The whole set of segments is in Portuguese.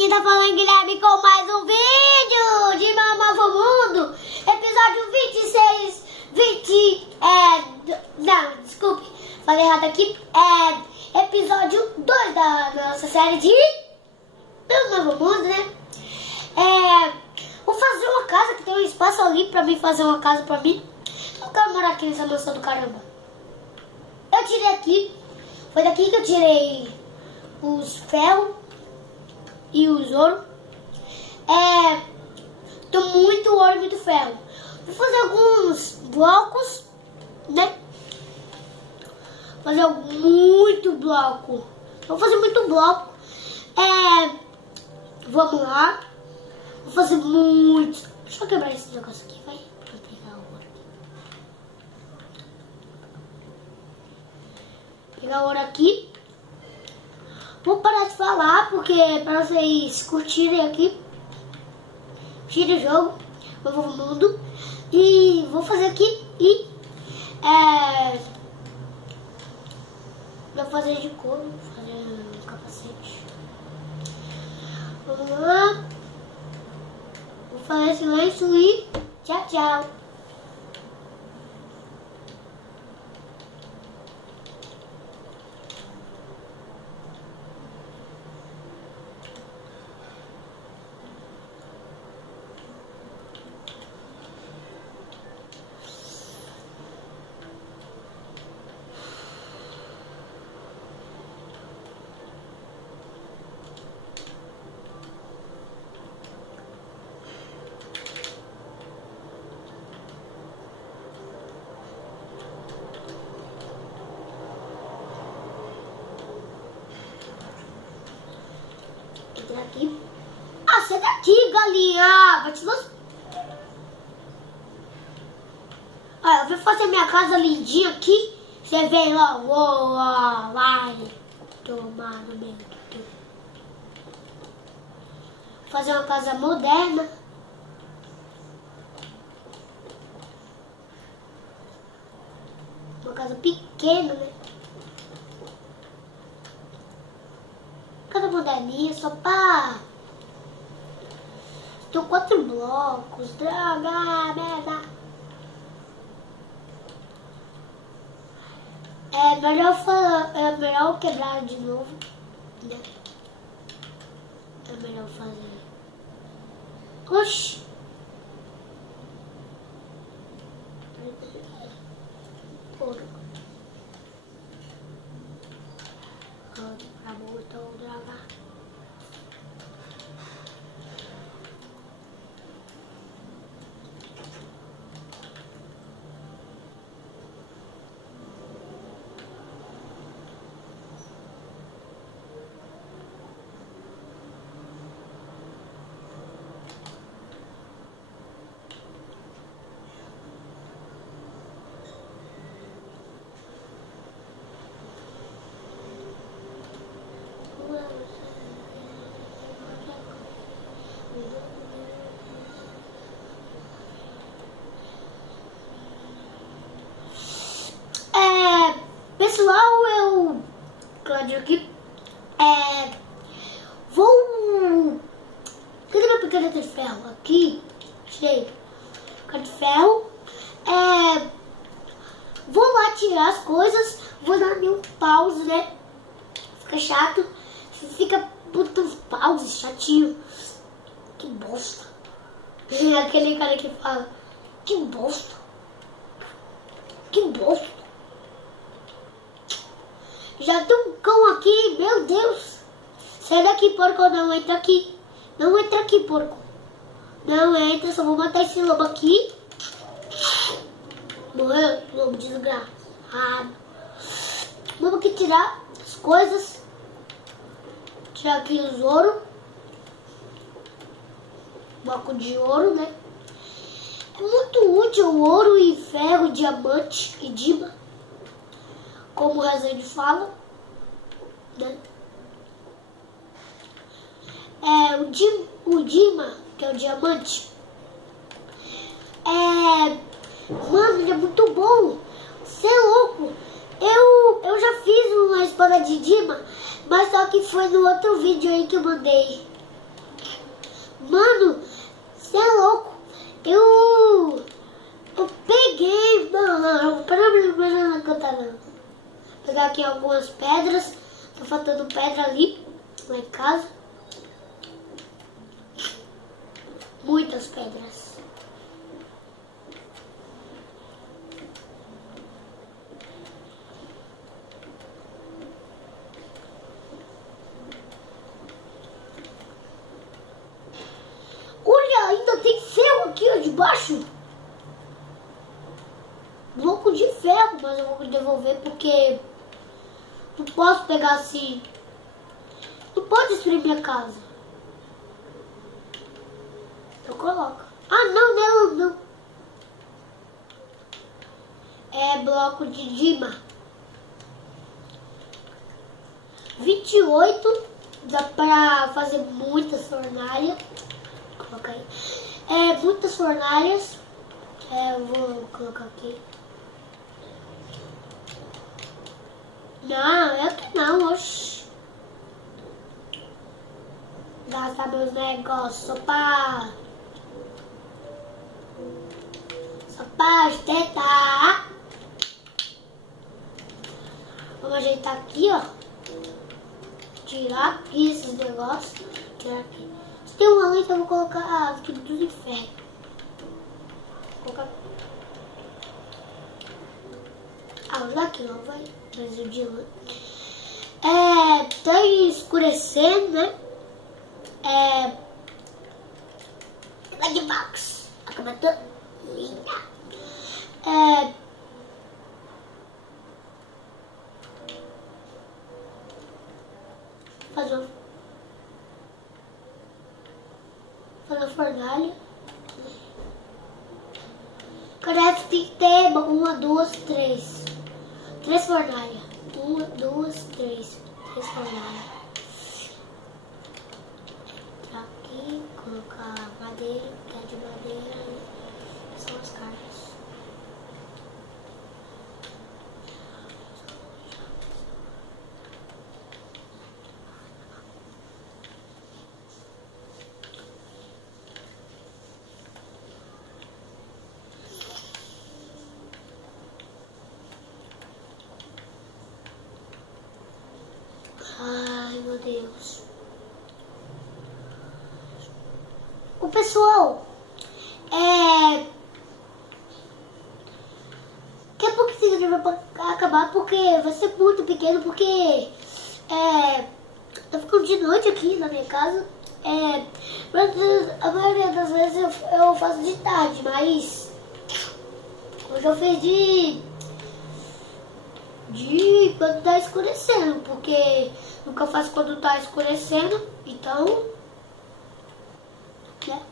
quem tá falando é Guilherme com mais um vídeo de Meu Novo Mundo, episódio 26, não, desculpe, falei errado aqui, episódio 2 da nossa série de Meu Novo Mundo, né? Vou fazer uma casa, que tem um espaço ali pra mim fazer uma casa pra mim. Não quero morar aqui nessa mansão do caramba. Eu tirei aqui, foi daqui que eu tirei os ferros e os ouro. Tem muito ouro e muito ferro. Vou fazer alguns blocos, né? Fazer muito bloco. Vou fazer muito bloco. Vamos lá. Vou fazer muito. Deixa eu quebrar esse negócio aqui, vai. Pra pegar o ouro aqui. Pegar o ouro aqui. Vou parar de falar, porque para vocês curtirem aqui. Tire o jogo, Meu Novo Mundo. E vou fazer aqui e vou fazer de couro, vou fazer um capacete. Vamos lá. Vou fazer silêncio e tchau, tchau. Aqui. Ah, sai daqui, galinha! Vai te lascar. Olha, eu vou fazer minha casa lindinha aqui. Você vem lá, vai tomar no meio do teu. Vou fazer uma casa moderna. Uma casa pequena, né? Cada moderninha, só pá. Tem 4 blocos, droga, merda. É melhor quebrar de novo, né? É melhor fazer. Oxi. Ouro. Pra botar o droga. Pessoal, Cláudio aqui, cadê meu picareta de ferro? Aqui, tirei picareta de ferro, vou lá tirar as coisas, vou dar um pause, né? Fica chato, fica botando pause, chatinho, que bosta. Aquele cara que fala, que bosta, que bosta. Já tem um cão aqui, meu Deus. Sai daqui, porco, não entra aqui. Não entra aqui, porco. Não entra, só vou matar esse lobo aqui. Morreu, lobo desgraçado. Vamos aqui tirar as coisas. Tirar aqui os ouro. Bloco de ouro, né? É muito útil o ouro e ferro, diamante e diamante. Como o Rezende fala, né? O Dima, que é o diamante, mano, ele é muito bom. Você é louco. Eu já fiz uma espada de Dima, mas só que foi no outro vídeo aí que eu mandei. Mano, você é louco. Eu peguei... Não, não cantar não. Vou pegar aqui algumas pedras. Tá faltando pedra ali, lá em casa. Muitas pedras. Olha, ainda tem ferro aqui, ó, debaixo. Bloco de ferro, mas eu vou devolver porque não posso pegar assim. Não pode destruir minha casa. Eu coloco. Ah, não. É bloco de Dima. 28. Dá pra fazer muitas fornalhas. Colocar aí. Muitas fornalhas. Eu vou colocar aqui. Não, eu que não, oxi. Gastar meus negócios só pra ostentar. Vamos ajeitar aqui, ó. Tirar aqui esses negócios. Tirar aqui. Se tem uma lente, eu vou colocar aqui do inferno. Vou colocar. Ah, aqui não vai. Mas o dia tá escurecendo, né? Lightbox. A cama tá linda. Fazer uma fornalha. Parece que tem que ter 1, 2, 3. 3 fornalhas. 1, 2, 3. 3 fornalhas. Entrar aqui, colocar madeira, que é de madeira. São as cartas. Ai, meu Deus. O pessoal, daqui a pouco esse vídeo vai acabar porque vai ser muito pequeno, porque tá ficando de noite aqui na minha casa. A maioria das vezes eu faço de tarde, mas hoje eu fiz de quando tá escurecendo, porque nunca faço quando tá escurecendo. Então, né,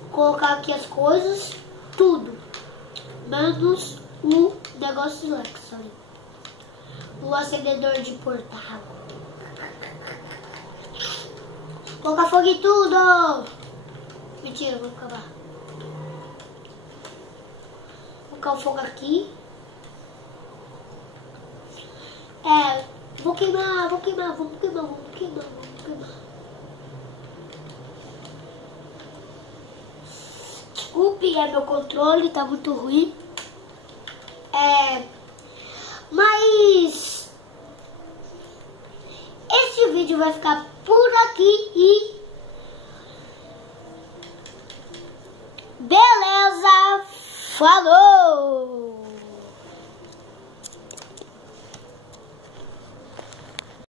vou colocar aqui as coisas, tudo, menos o negócio de Lex ali, o acendedor de portal. Vou colocar fogo em tudo. Mentira, vou acabar. Vou colocar o fogo aqui. Vou queimar. Desculpe, meu controle tá muito ruim. Mas esse vídeo vai ficar por aqui e beleza, falou!